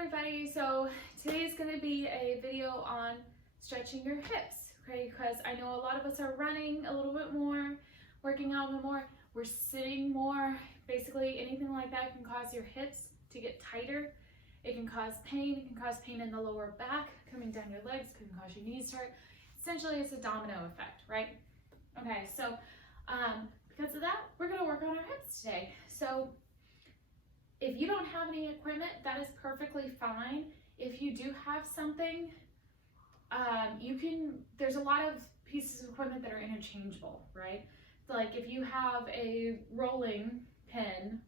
everybody, so today is going to be a video on stretching your hips, okay, because I know a lot of us are running a little bit more, working out a bit more, we're sitting more. Basically anything like that can cause your hips to get tighter. It can cause pain, in the lower back, coming down your legs, can cause your knees to hurt. Essentially it's a domino effect, right? Okay, so because of that, we're going to work on our hips today. So if you don't have any equipment, that is perfectly fine. If you do have something, there's a lot of pieces of equipment that are interchangeable, right? Like if you have a rolling pin,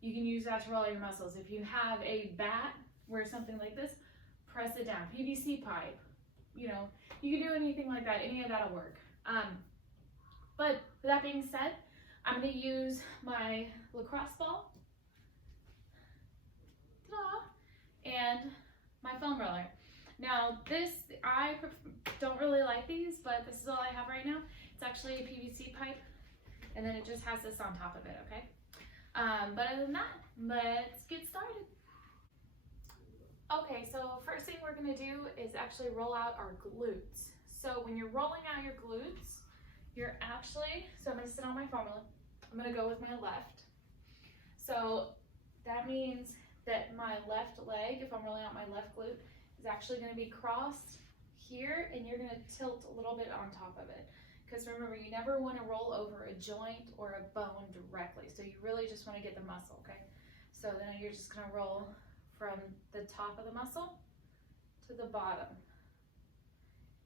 you can use that to roll your muscles. If you have a bat, where something like this, press it down. PVC pipe, you can do anything like that. Any of that'll work. But with that being said, I'm going to use my lacrosse ball and my foam roller. Now I don't really like these, but this is all I have right now. It's actually a PVC pipe, and then it just has this on top of it, okay? But other than that, let's get started. Okay, so first thing we're gonna do is actually roll out our glutes. So when you're rolling out your glutes, so I'm gonna sit on my foam roller. I'm gonna go with my left. So that means that my left leg, if I'm rolling out my left glute, is actually going to be crossed here, and you're going to tilt a little bit on top of it. Because remember, you never want to roll over a joint or a bone directly. So you really just want to get the muscle, okay? So then you're just going to roll from the top of the muscle to the bottom.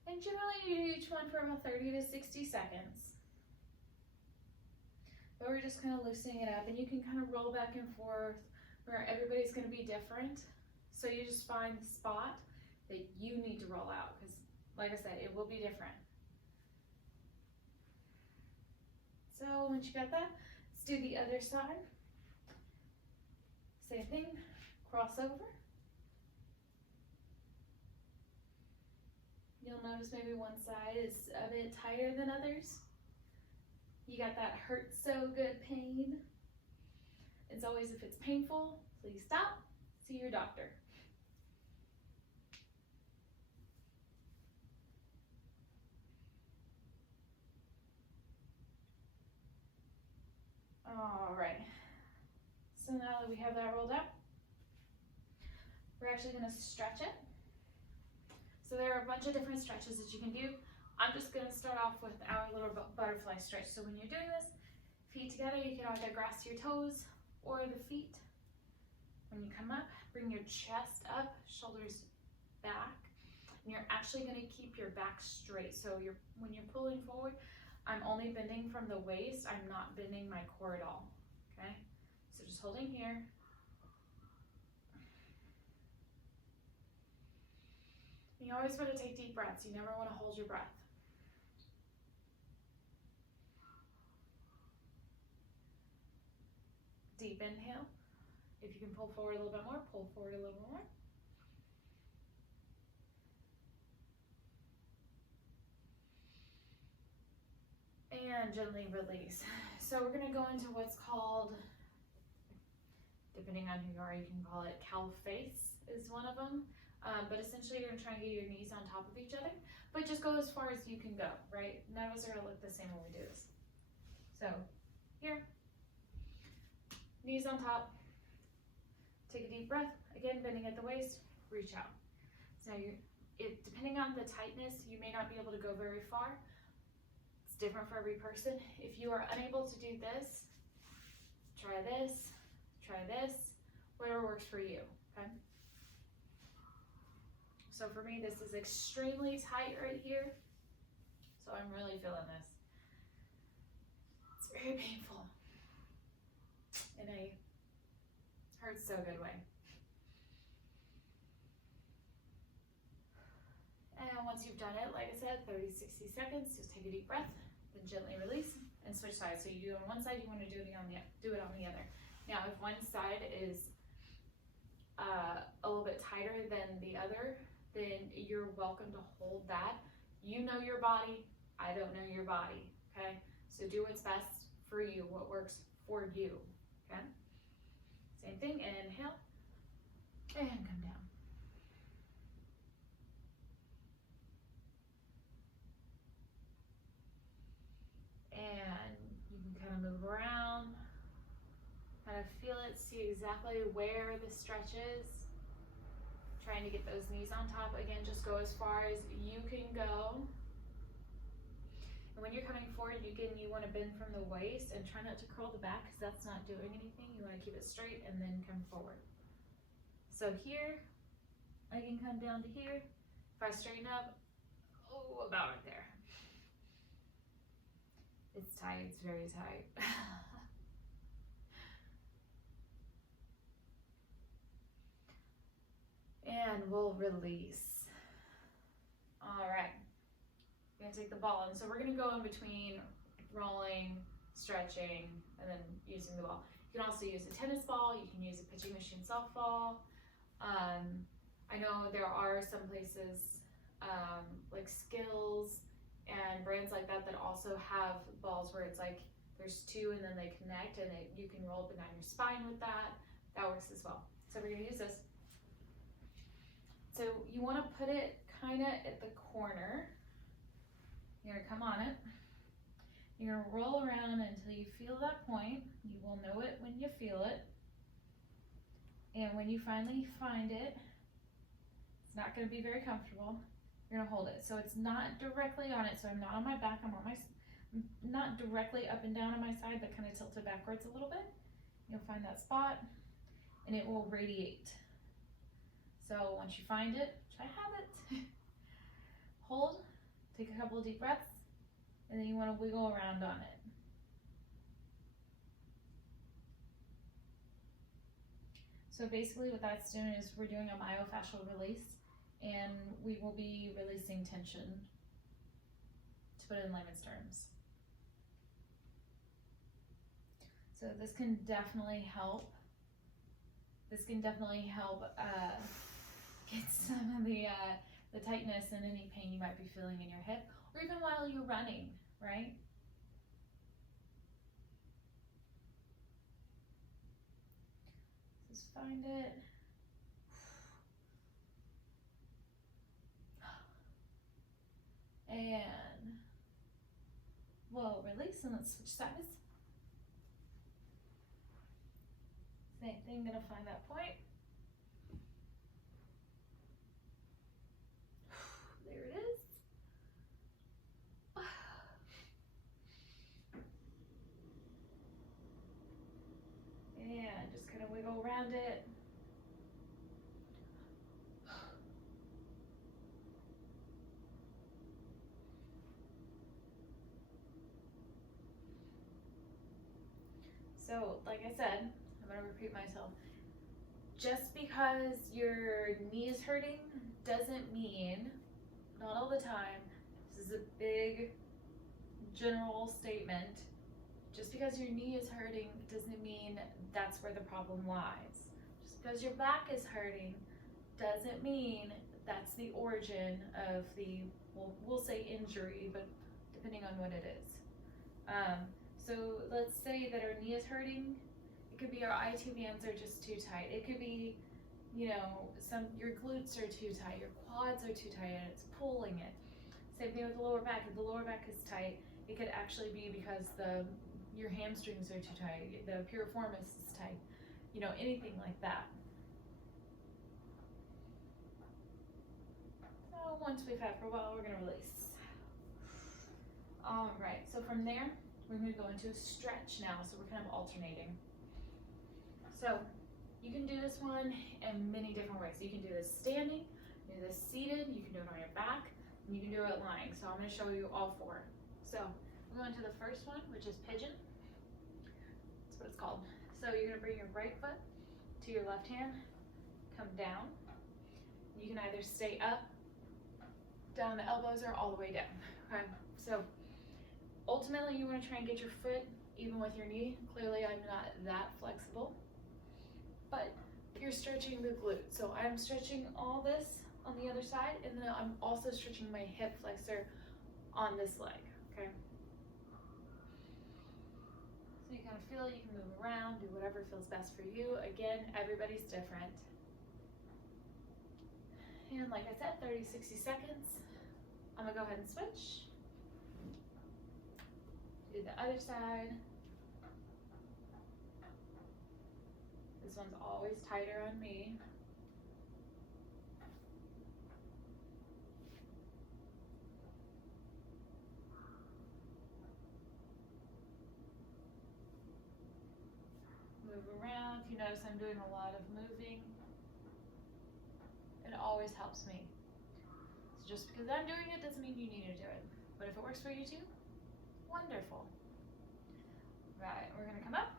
And generally you do each one for about 30 to 60 seconds. But we're just kind of loosening it up, and you can kind of roll back and forth, where everybody's going to be different. So you just find the spot that you need to roll out, because like I said, it will be different. So once you got that, let's do the other side. Same thing, cross over. You'll notice maybe one side is a bit tighter than others. You got that hurt so good pain. It's always, if it's painful, please stop, see your doctor. All right, so now that we have that rolled out, we're actually gonna stretch it. So there are a bunch of different stretches that you can do. I'm just gonna start off with our little butterfly stretch. So when you're doing this, feet together, you can either grasp your toes or the feet. When you come up, bring your chest up, shoulders back, and you're actually going to keep your back straight. So when you're pulling forward, I'm only bending from the waist. I'm not bending my core at all, okay? So just holding here. You always want to take deep breaths. You never want to hold your breath. Deep inhale. If you can pull forward a little bit more, pull forward a little more. And gently release. So we're going to go into what's called, depending on who you are, you can call it cow face is one of them. But essentially you're going to try and get your knees on top of each other, but just go as far as you can go, right? None of us are going to look the same when we do this. So here, knees on top. Take a deep breath, again, bending at the waist, reach out. So depending on the tightness, you may not be able to go very far. It's different for every person. If you are unable to do this, try this, whatever works for you, okay? So for me, this is extremely tight right here. So I'm really feeling this. It's very painful. And hurts so good way. And once you've done it, like I said, 30, 60 seconds, just take a deep breath, then gently release and switch sides. So you do it on one side, you want to do it on the other. Now, if one side is a little bit tighter than the other, then you're welcome to hold that. You know your body, I don't know your body, okay? So do what's best for you, what works for you, okay? Same thing, inhale, and come see exactly where the stretch is. Trying to get those knees on top. Again, just go as far as you can go. And when you're coming forward, you want to bend from the waist and try not to curl the back because that's not doing anything. You want to keep it straight and then come forward. So here, I can come down to here. If I straighten up, oh, about right there. It's tight, it's very tight. And we'll release. All right. We're gonna take the ball, and so we're gonna go in between rolling, stretching, and then using the ball. You can also use a tennis ball. You can use a pitching machine softball. I know there are some places like Skills and brands like that that also have balls where it's like there's two and then they connect, and you can roll up and down your spine with that. That works as well. So we're gonna use this. So you want to put it kind of at the corner. You're gonna come on it. You're gonna roll around until you feel that point. You will know it when you feel it. And when you finally find it, it's not gonna be very comfortable. You're gonna hold it. So it's not directly on it. So I'm not on my back, I'm not directly up and down on my side, but kind of tilted backwards a little bit. You'll find that spot and it will radiate. So once you find it, which I have it, hold, take a couple of deep breaths, and then you want to wiggle around on it. So basically what that's doing is we're doing a myofascial release, and we will be releasing tension, to put it in layman's terms. So this can definitely help. Get some of the tightness and any pain you might be feeling in your hip, or even while you're running, right? Just find it. And we'll release, and let's switch sides. Same thing, gonna find that point. There it is. And just kind of wiggle around it. So, like I said, I'm gonna repeat myself. Just because your knee is hurting doesn't mean, not all the time, this is a big general statement, just because your knee is hurting doesn't mean that's where the problem lies. Just because your back is hurting doesn't mean that's the origin of the, well, we'll say injury, but depending on what it is. So let's say that our knee is hurting. It could be our IT bands are just too tight. It could be, you know, your glutes are too tight, your quads are too tight, and it's pulling it. Same thing with the lower back. If the lower back is tight, it could actually be because your hamstrings are too tight, the piriformis is tight, you know, anything like that. So once we've had for a while, we're gonna release. All right, so from there, we're gonna go into a stretch now, so we're kind of alternating. So you can do this one in many different ways. You can do this standing, you can do this seated, you can do it on your back, and you can do it lying. So I'm gonna show you all four. So we're going to the first one, which is pigeon. That's what it's called. So you're gonna bring your right foot to your left hand, come down. You can either stay up, down the elbows, or all the way down, okay? So ultimately you wanna try and get your foot even with your knee. Clearly I'm not that flexible, but you're stretching the glute. So I'm stretching all this on the other side, and then I'm also stretching my hip flexor on this leg, okay? So you kind of feel, you can move around, do whatever feels best for you. Again, everybody's different. And like I said, 30, 60 seconds. I'm gonna go ahead and switch. Do the other side. This one's always tighter on me. Move around. If you notice I'm doing a lot of moving, it always helps me. So just because I'm doing it doesn't mean you need to do it. But if it works for you too, wonderful. Right, we're gonna come up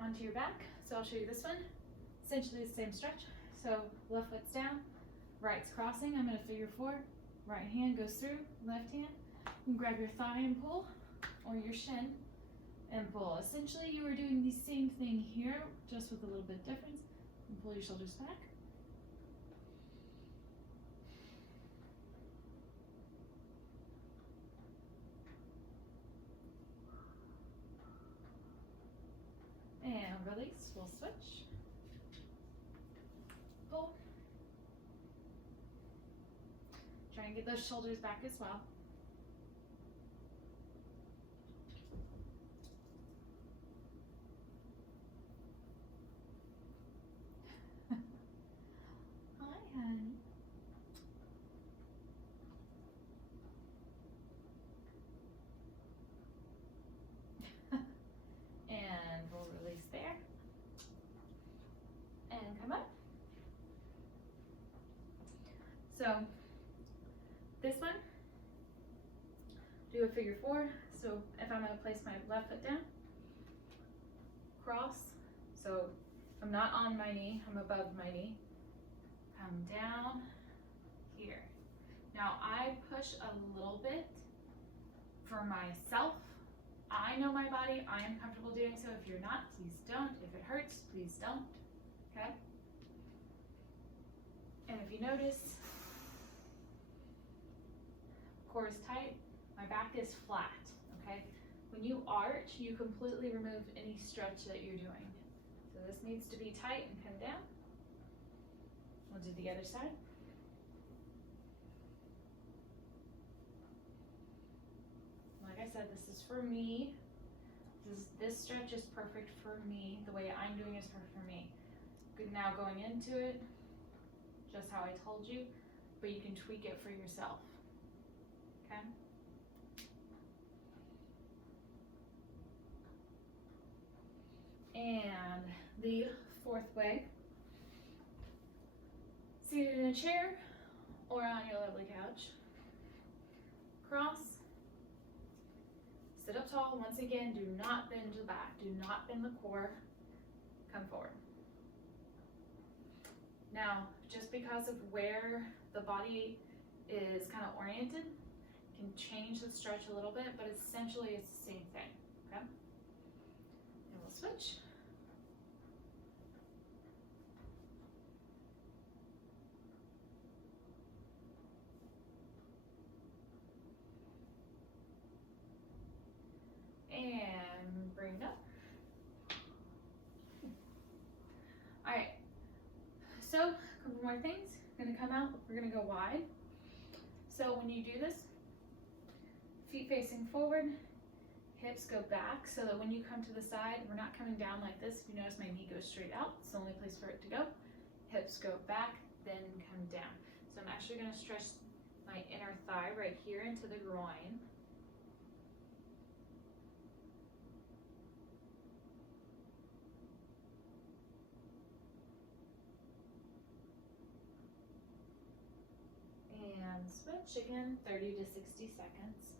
onto your back. So I'll show you this one. Essentially the same stretch. So left foot's down, right's crossing. I'm gonna figure 4. Right hand goes through, left hand. You can grab your thigh and pull, or your shin and pull. Essentially you are doing the same thing here, just with a little bit difference. And pull your shoulders back. And release, we'll switch. Pull. Try and get those shoulders back as well. Hi, honey. And we'll release there. And come up. So this one, do a figure 4. So if I'm going to place my left foot down, cross. So I'm not on my knee, I'm above my knee. Come down here. Now I push a little bit for myself. I know my body, I am comfortable doing so. If you're not, please don't. If it hurts, please don't, okay? And if you notice, core is tight, my back is flat, okay? When you arch, you completely remove any stretch that you're doing. So this needs to be tight and come down. We'll do the other side. Like I said, this is for me. This stretch is perfect for me. The way I'm doing is perfect for me. Good, now going into it, just how I told you, but you can tweak it for yourself, okay? And the 4th way, seated in a chair or on your lovely couch, cross, sit up tall. Once again, do not bend the back, do not bend the core, come forward. Now, just because of where the body is kind of oriented, can change the stretch a little bit, but essentially it's the same thing, okay? And we'll switch. And bring it up. All right, so a couple more things. I'm gonna come out, we're gonna go wide. So when you do this, feet facing forward, hips go back so that when you come to the side, we're not coming down like this. If you notice, my knee goes straight out. It's the only place for it to go. Hips go back, then come down. So I'm actually gonna stretch my inner thigh right here into the groin. And switch again, 30 to 60 seconds.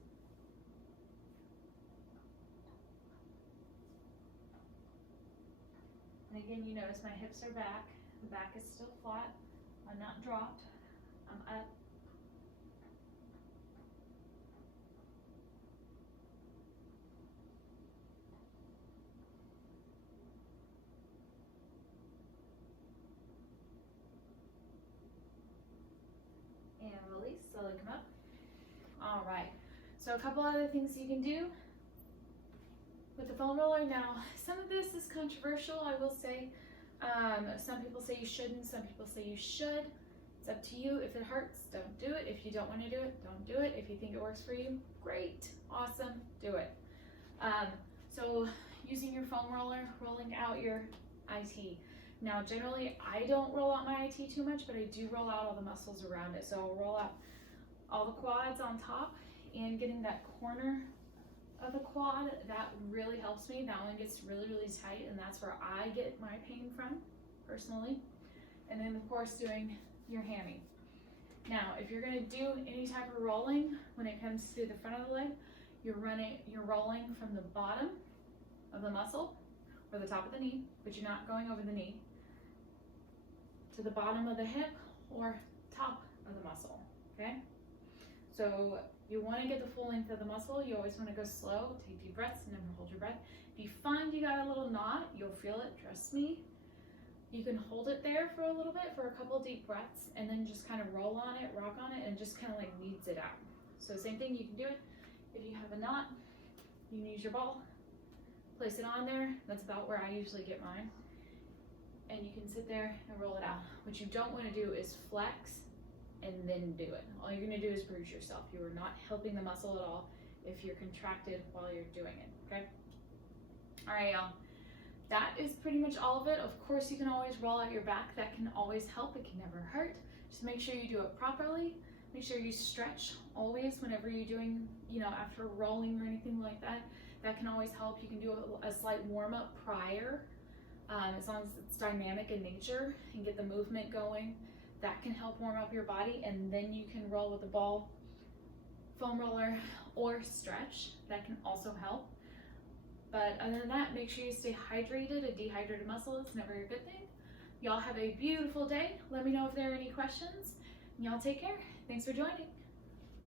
And again, you notice my hips are back. The back is still flat. I'm not dropped. I'm up. And release, slowly come up. All right, so a couple other things you can do with the foam roller. Now, some of this is controversial, I will say. Some people say you shouldn't, some people say you should. It's up to you. If it hurts, don't do it. If you don't want to do it, don't do it. If you think it works for you, great, awesome, do it. So using your foam roller, rolling out your IT. Now, generally, I don't roll out my IT too much, but I do roll out all the muscles around it. So I'll roll out all the quads on top and getting that corner of the quad, that really helps me. That one gets really, really tight, and that's where I get my pain from, personally. And then, of course, doing your hammy. Now, if you're gonna do any type of rolling, when it comes to the front of the leg, you're rolling from the bottom of the muscle, or the top of the knee, but you're not going over the knee, to the bottom of the hip, or top of the muscle, okay? So you wanna get the full length of the muscle. You always wanna go slow, take deep breaths, never hold your breath. If you find you got a little knot, you'll feel it, trust me. You can hold it there for a little bit, for a couple deep breaths, and then just kind of roll on it, rock on it, and just kind of like kneads it out. So same thing, you can do it. If you have a knot, you can use your ball, place it on there. That's about where I usually get mine. And you can sit there and roll it out. What you don't want to do is flex and then do it. All you're going to do is bruise yourself. You are not helping the muscle at all if you're contracted while you're doing it, okay? All right, y'all. That is pretty much all of it. Of course, you can always roll out your back. That can always help. It can never hurt. Just make sure you do it properly. Make sure you stretch always whenever you're doing, after rolling or anything like that. That can always help. You can do a slight warm-up prior, as long as it's dynamic in nature and get the movement going. That can help warm up your body, and then you can roll with the ball, foam roller, or stretch. That can also help. But other than that, make sure you stay hydrated. A dehydrated muscle is never a good thing. Y'all have a beautiful day. Let me know if there are any questions. Y'all take care. Thanks for joining.